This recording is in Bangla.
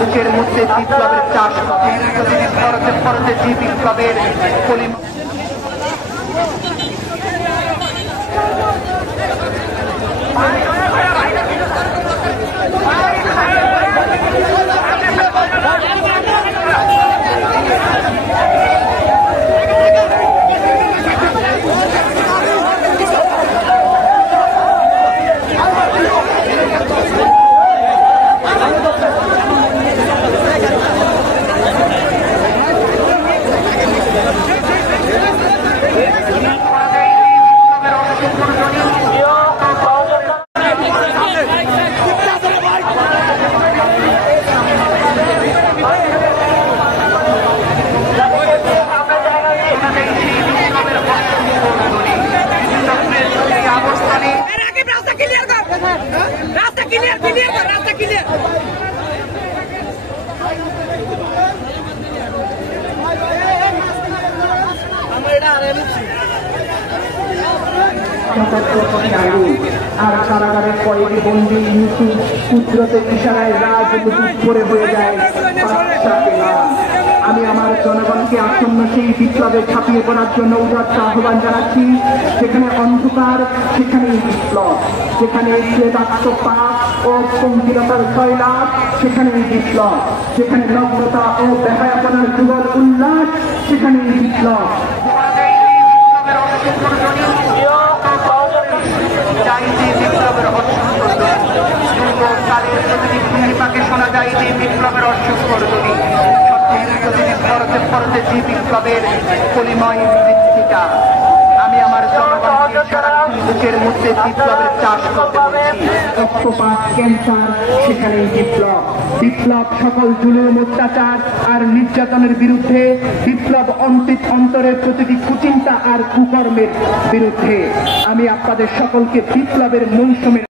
বুকের মধ্যে বিপ্লবের চাষ পরতে পরতে যে বিপ্লবের কলিমা আর কারাগারের কয়েক বন্দী ইউসুফ কুদরতের ইশারায় রাজনীতি করে হয়ে যায়। আমি আমার জনগণকে আসন্ন সেই বিপ্লবে ছাপিয়ে পড়ার জন্য উদাত্ত আহ্বান জানাচ্ছি। যেখানে অন্ধকার সেখানেই বিপ্লব, যেখানে প্রেতাত্মপাত ও পঙ্কিলতার জয়লাভ সেখানেই বিপ্লব, যেখানে নগ্নতা ও বেহায়াপনার যুগল উল্লাস সেখানেই বিপ্লব। শোনা যায় যে বিপ্লবের অশ্বরধ্বনি পরতে যে বিপ্লবের কলিময় মৃত্তিকা। আমি আমার বুকের মধ্যে বিপ্লবের চাষ করতে বলছি। রক্তপাত, ক্যান্সার সেখানেই বিপ্লব। বিপ্লব সকল জুলুম, অত্যাচার আর নির্যাতনের বিরুদ্ধে, বিপ্লব অন্তরের প্রতিটি কুচিন্তা আর কুকর্মের বিরুদ্ধে। আমি আপনাদের সকলকে বিপ্লবের মৌসুমে